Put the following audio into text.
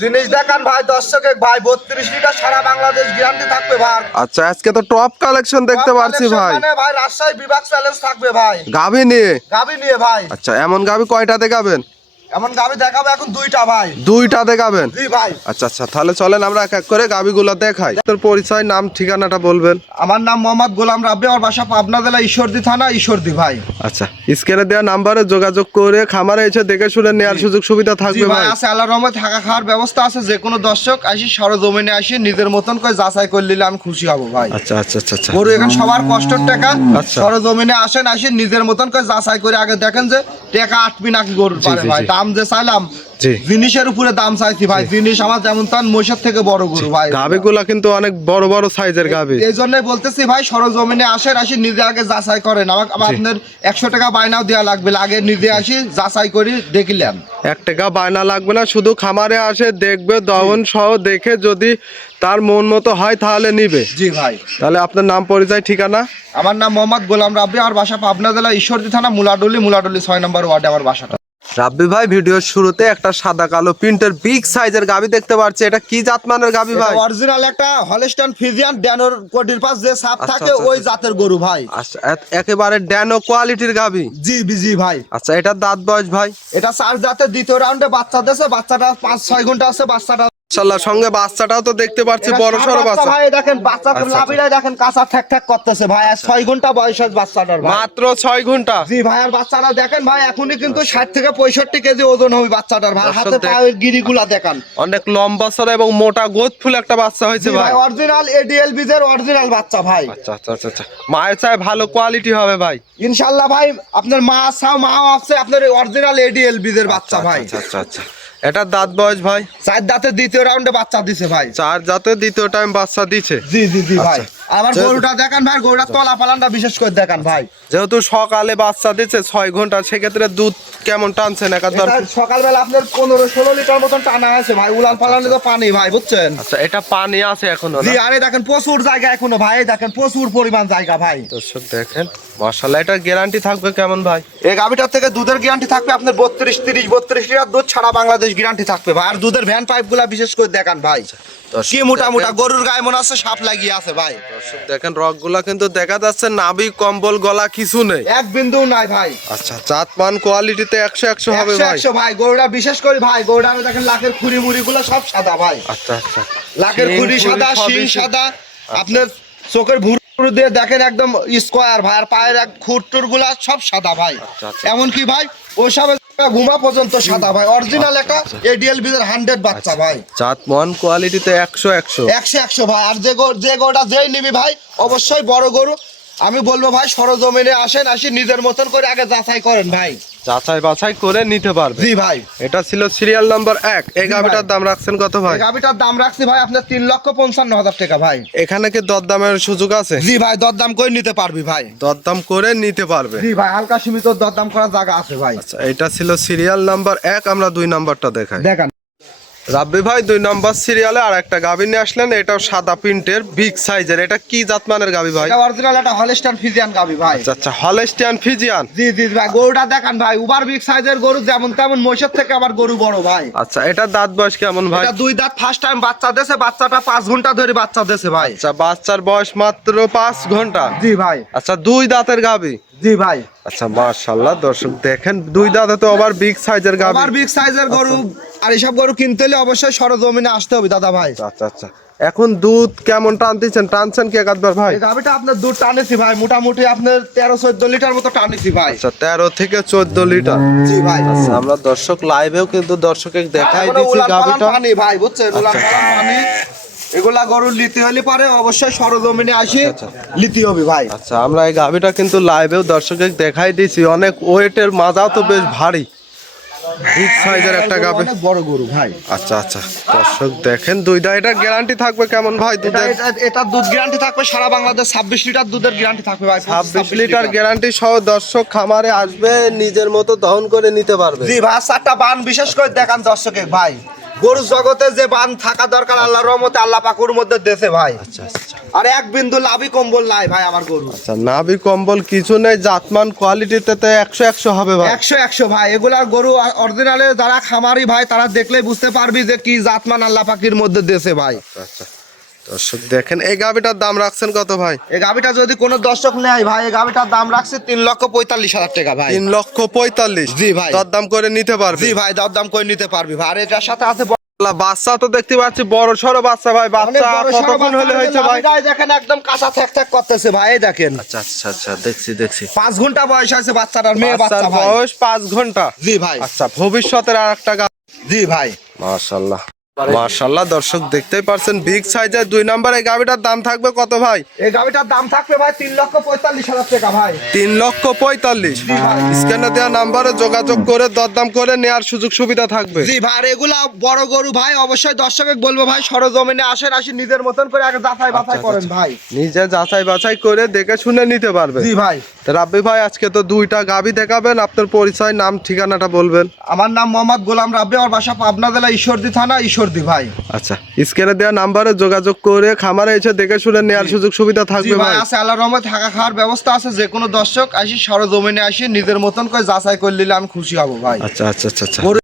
জিনিস দেখান ভাই দর্শকে ভাই বত্রিশ লিটার সারা বাংলাদেশ গ্যারান্টি থাকবে ভাই। আচ্ছা আজকে তো টপ কালেকশন দেখতে পারছি ভাই। মানে ভাই রাজশাহী বিভাগ চ্যালেঞ্জ থাকবে ভাই। গাভী নিয়ে? গাবি নিয়ে ভাই। আচ্ছা এমন গাভী কয়টাতে দেখাবেন এমন গাবি দেখাবো এখন দুইটা ভাই। দুইটা দেখাবেন? জি ভাই। আচ্ছা আচ্ছা তাহলে চলেন আমরা এক এক করে গাভীগুলো দেখাই। তোর পরিচয় নাম ঠিকানাটা বলবেন। আমার নাম মোহাম্মদ গোলাম রাব্বি আমার বাসা পাবনা জেলা ঈশ্বরদী থানা ঈশ্বরদী ভাই। আচ্ছা স্ক্রিনে দেওয়া নাম্বারে যোগাযোগ করে খামারে এসে দেখে শুনে নেওয়ার সুযোগ সুবিধা থাকবে ভাই ভাই। আছে আল্লাহ রহমত থাকা খাওয়ার ব্যবস্থা আছে যে কোনো দর্শক আসি সরজমিনে আসি নিজের মতন করে যাচাই করে নিলে আমি খুশি হব ভাই। আচ্ছা আচ্ছা আচ্ছা আচ্ছা। গরু এখানে সবার কষ্টের টাকা আচ্ছা। সরজমিনে আসেন আসি নিজের মতন করে যাচাই করে আগে দেখেন যে টাকা আটবি নাকি গরুর পারে ভাই। দাম যে চাইলাম জিনিসের উপরে দাম চাইছি ভাই। জিনিস আমার যেমন তার মহিষের থেকে বড় গরু ভাই। গাভীগুলা কিন্তু অনেক বড় বড় সাইজের গাভী। এই জন্যই বলতেছি ভাই সরজমিনে আসেন আসি নিজে আগে যাচাই করেন। আমাকে আপনার একশো টাকা বায়নাও দেওয়া লাগবে আগে নিজে আসি যাচাই করি দেখিলাম এক টাকা বায়না লাগবে না শুধু খামারে আসে দেখবে দহন সহ দেখে যদি তার মন মতো হয় তাহলে নিবে। জি ভাই। তাহলে আপনার নাম পরিচয় ঠিকানা? আমার নাম মোহাম্মদ গোলাম রাব্বি আমার বাসা পাবনা জেলা ঈশ্বরদী থানা মুলাডুলি মুলাডুলি ছয় নম্বর ওয়ার্ডে আমার বাসাটা। রাব্বি ভাই ভিডিওর শুরুতে একটা সাদা কালো প্রিন্টের বিগ সাইজের গাবি দেখতে পাচ্ছি। এটা কি জাতমানের গাবি ভাই? অরিজিনাল একটা হলস্টাইন ফিজিয়ান ড্যানোর কোটির পাশ যে সাপ আচ্ছা, থাকে আচ্ছা, ওই আচ্ছা। জাতের গরু ভাই। আচ্ছা একেবারে ড্যানো কোয়ালিটির গাবি। জি জি ভাই। আচ্ছা এটা দাঁত বয়স ভাই? এটা চার জাতের দ্বিতীয় রাউন্ডে বাচ্চা দেশে বাচ্চাটা পাঁচ ছয় ঘণ্টা আছে বাচ্চাটা মাশাআল্লাহ সঙ্গে বাচ্চাটাও তো দেখতে পাচ্ছি এটা বড় সড়ো বাচ্চা। ভাই দেখেন বাচ্চা আচ্ছা, লাভিরাই দেখেন কাঁচা ঠ্যাক ঠ্যাক করতেছে ভাই আর ছয় ঘণ্টা বয়স আছে বাচ্চাটার মাত্র ছয় ঘণ্টা। জি ভাই আর বাচ্চাটা দেখেন ভাই এখনই কিন্তু ষাট থেকে পঁয়ষট্টি কেজি ওজন হবে বাচ্চাটার ভাই। হাতে পায়ের গিরিগুলা দেখান। অনেক লম্বা সড়ো এবং মোটা গোদ ফুল একটা বাচ্চা হয়েছে ভাই। ভাই অরিজিনাল এডিএল বীজের অরিজিনাল বাচ্চা ভাই। আচ্ছা আচ্ছা আচ্ছা আচ্ছা। মায়ের চাই ভালো কোয়ালিটি হবে ভাই। ইনশাল্লাহ ভাই আপনার মা ছাও মাও আছে আপনার অরিজিনাল এডিএল বীজের বাচ্চা ভাই। আচ্ছা আচ্ছা আচ্ছা। এটার দাঁত বয়স ভাই? চার দাঁতের দ্বিতীয় রাউন্ডে বাচ্চা দিছে ভাই। চার জাতের দ্বিতীয় টাইম বাচ্চা দিছে? জি জি জি ভাই। আচ্ছা। আমার গরুটা দেখান ভাই গরুটা তলা পালানটা বিশেষ করে দেখান ভাই। যেহেতু সকালে বাচ্চা দিচ্ছে ছয় ঘণ্টা সেক্ষেত্রে দুধ কেমন টানছেন একাধার এটা সকালবেলা আপনার পনেরো ষোলো লিটার মতন টানা আছে ভাই উলান পালানে তো পানি ভাই বুঝছেন? আচ্ছা এটা পানি আছে এখনও জি আরে দেখেন প্রচুর জায়গা এখনও ভাই দেখেন প্রচুর পরিমাণ জায়গা ভাই। দর্শক দেখেন মাশাআল্লাহ এটার গ্যারান্টি থাকবে কেমন ভাই? এই গাভিটার থেকে দুধের গ্যারান্টি থাকবে আপনার বত্রিশ তিরিশ বত্রিশ লিটার দুধ ছাড়া বাংলাদেশ গ্যারান্টি থাকবে ভাই। আর দুধের ভ্যান পাইপগুলা বিশেষ করে দেখান ভাই। দর্শক কি মোটা মোটা গরুর গায়ে মনে আছে সাপ লাগিয়ে আছে ভাই। দর্শক দেখেন রকগুলা কিন্তু দেখা যাচ্ছে নাভি কম্বল গলা কিছু নেই। এক বিন্দু নাই ভাই। আচ্ছা জাতমান কোয়ালিটিতে একশো একশো হবে একশো ভাই। গৌডা ভাই গরুটা বিশেষ করে ভাই গৌডা দেখেন লাখের খুঁড়ি মুড়ি গুলো সব সাদা ভাই। আচ্ছা আচ্ছা। লাখের খুঁড়ি খুরি সাদা শিল শিং সাদা আপনার চোখের ভুরু দিয়ে দেখেন একদম স্কোয়ার ভাই আর পায়ের এক খুঁটুরগুলা সব সাদা ভাই। আচ্ছা, আচ্ছা। এমনকি ভাই ওসব ঘুমা পর্যন্ত সাদা ভাই। অরিজিনাল একটা এডিএল বিজের হান্ড্রেড বাচ্চা ভাই। জাতমান কোয়ালিটিতে একশো একশো। একশো একশো ভাই। আর যে গো যে গরুটা যেই নিবি ভাই অবশ্যই বড় গরু। আমি বলব ভাই সরজমিনে আসেন আসি নিজের মতন করে আগে যাচাই করেন ভাই। যাচাই বাছাই করে নিতে পারবে। জি ভাই। এটা ছিল সিরিয়াল নাম্বার এক। এই গাভিটার দাম রাখছেন কত ভাই? এই গাভিটার দাম রাখছি ভাই আপনার তিন লক্ষ পঞ্চান্ন হাজার টাকা ভাই। এখানে কি দরদামের সুযোগ আছে? জি ভাই দরদাম করে নিতে পারবি ভাই। দরদাম করে নিতে পারবে। জি ভাই হালকা সীমিত দরদাম করার জায়গা আছে ভাই। আচ্ছা এটা ছিল সিরিয়াল নাম্বার এক আমরা দুই নাম্বারটা দেখাই। দেখান। রাব্বি ভাই দুই নাম্বার সিরিয়ালে আর একটা গাভি নিয়ে আসলেন এটাও সাদা প্রিন্টের বিগ সাইজের এটা কি জাতমানের গাভি ভাই? এটা অরিজিনাল একটা হলস্টাইন ফিজিয়ান গাবি ভাই। আচ্ছা আচ্ছা হলেস্টিয়ান ফিজিয়ান জি জি ভাই গরুটা দেখান ভাই উবার বিগ সাইজের গরু যেমন তেমন মহিষের থেকে আবার গরু বড় ভাই। আচ্ছা এটা দাঁত বয়স কেমন ভাই? এটা দুই দাঁত ফার্স্ট টাইম বাচ্চা দেছে বাচ্চাটা পাঁচ ঘণ্টা ধরে বাচ্চা দেছে ভাই। আচ্ছা বাচ্চার বয়স মাত্র পাঁচ ঘণ্টা? জি ভাই। আচ্ছা দুই দাঁতের গাভি? জি ভাই। আচ্ছা মাশাল্লাহ দর্শক দেখেন দুই দাঁতে তো আবার বিগ সাইজের গাভি। আবার বিগ সাইজের গরু আর এসব গরু কিনতে হলে অবশ্যই সরজমিনে আসতে হবে দাদা ভাই। আচ্ছা আচ্ছা এখন দুধ কেমন টানতেছেন টানছেন কি একাধবার ভাই? গাভিটা আপনার দুধ টানেছি ভাই মোটামুটি আপনার তেরো চোদ্দ লিটার মতো টানেছি ভাই। আচ্ছা তেরো থেকে চোদ্দ লিটার। জি ভাই। আচ্ছা আমরা দর্শক লাইভেও কিন্তু দর্শকের দেখাই দিচ্ছি গাভিটা। পানি ভাই বুঝছেন? পানি। এগুলা গরু লিতে হলে পারে অবশ্যই সরজমিনে আসি লিতে হবে ভাই। আচ্ছা আমরা এই গাভিটা কিন্তু লাইভেও দর্শকের দেখাই দিয়েছি অনেক ওয়েটের মাজাও তো বেশ ভারী। বিগ সাইজের একটা গাভি। অনেক বড় গরু ভাই। আচ্ছা আচ্ছা। দর্শক দেখেন দুই দা এটা গ্যারান্টি থাকবে কেমন ভাই দুধের? এটা দুধ গ্যারান্টি থাকবে সারা বাংলাদেশ ছাব্বিশ লিটার দুধের গ্যারান্টি থাকবে ভাই ছাব্বিশ লিটার গ্যারান্টি সহ দর্শক খামারে আসবে নিজের মতো দহন করে নিতে পারবে। জি ভাই চারটা বান বিশেষ করে দেখান দর্শকে ভাই। গরু জগতে যে বান থাকা দরকার আল্লাহ রহমতে আল্লাহ পাকুর মধ্যে দেশে ভাই। আচ্ছা আচ্ছা। আর এক বিন্দু লাভি কম্বল নাই ভাই আমার গরু। আচ্ছা নাভি কম্বল কিছু নেই জাতমান কোয়ালিটিতে তো একশো একশো হবে ভাই। একশো একশো ভাই এগুলার গরু অরিজিনালে যারা খামারি ভাই তারা দেখলেই বুঝতে পারবি যে কি জাতমান আল্লাহ পাকির মধ্যে দেশে ভাই। আচ্ছা। দর্শক দেখেন এই গাভিটার দাম রাখছেন কত ভাই? এই গাভিটা যদি কোনো দর্শক নেয় ভাই এই গাভিটার দাম রাখছে তিন লক্ষ পঁয়তাল্লিশ হাজার টাকা ভাই। তিন লক্ষ পঁয়তাল্লিশ? জি ভাই। দর দাম করে নিতে পারবে? জি ভাই করে নিতে পারবি ভাই। আর এটার সাথে আছে বাচ্চা তো দেখতে পাচ্ছি বড় সড়ো বাচ্চা ভাই বাচ্চা কতক্ষণ হলে হয়েছে ভাই? দেখেন একদম কাঁচা থ্যাক থ্যাক করতেছে ভাই দেখেন। আচ্ছা আচ্ছা আচ্ছা দেখছি দেখছি। পাঁচ ঘণ্টা বয়স আছে বাচ্চাটার মেয়ে বাচ্চা বয়স পাঁচ ঘণ্টা। জি ভাই। আচ্ছা ভবিষ্যতের আর একটা জি ভাই। মাশাল্লাহ মাশাল্লাহ দর্শক দেখতেই পারছেন বিগ সাইজের দুই নাম্বার এই গাভিটার দাম থাকবে কত ভাই? এই গাভিটার দাম থাকবে ভাই তিন লক্ষ পঁয়তাল্লিশ হাজার টাকা ভাই। তিন লক্ষ পঁয়তাল্লিশ। স্ক্যানে দেওয়া নাম্বারে যোগাযোগ করে দরদাম করে নেওয়ার সুযোগ সুবিধা থাকবে। জি ভাই এগুলা বড় গরু ভাই অবশ্যই দর্শকের বলব ভাই সরজমিনে আসেন আসি নিজের মতন করে আগে যাচাই বাছাই আচ্ছা, করেন ভাই। নিজে যাচাই বাছাই করে দেখে শুনে নিতে পারবে জি ভাই। রাব্বি ভাই আজকে তো দুইটা গাভি দেখাবেন আপনার পরিচয় নাম ঠিকানাটা বলবেন। আমার নাম মোহাম্মদ গোলাম রাব্বি আমার বাসা পাবনা জেলা ঈশ্বরদী থানা ঈশ্বরদী ভাই। আচ্ছা স্ক্যানে দেওয়া নাম্বারে যোগাযোগ করে খামারে এসে দেখে শুনে নেওয়ার সুযোগ সুবিধা থাকবে ভাই আছে আল্লাহর রহমতে থাকা খাওয়ার ব্যবস্থা আছে যে কোনো দর্শক আসি সরজমিনে আসি নিজের মতন করে যাচাই করে নিলে আমি খুশি হব ভাই। আচ্ছা আচ্ছা আচ্ছা আচ্ছা।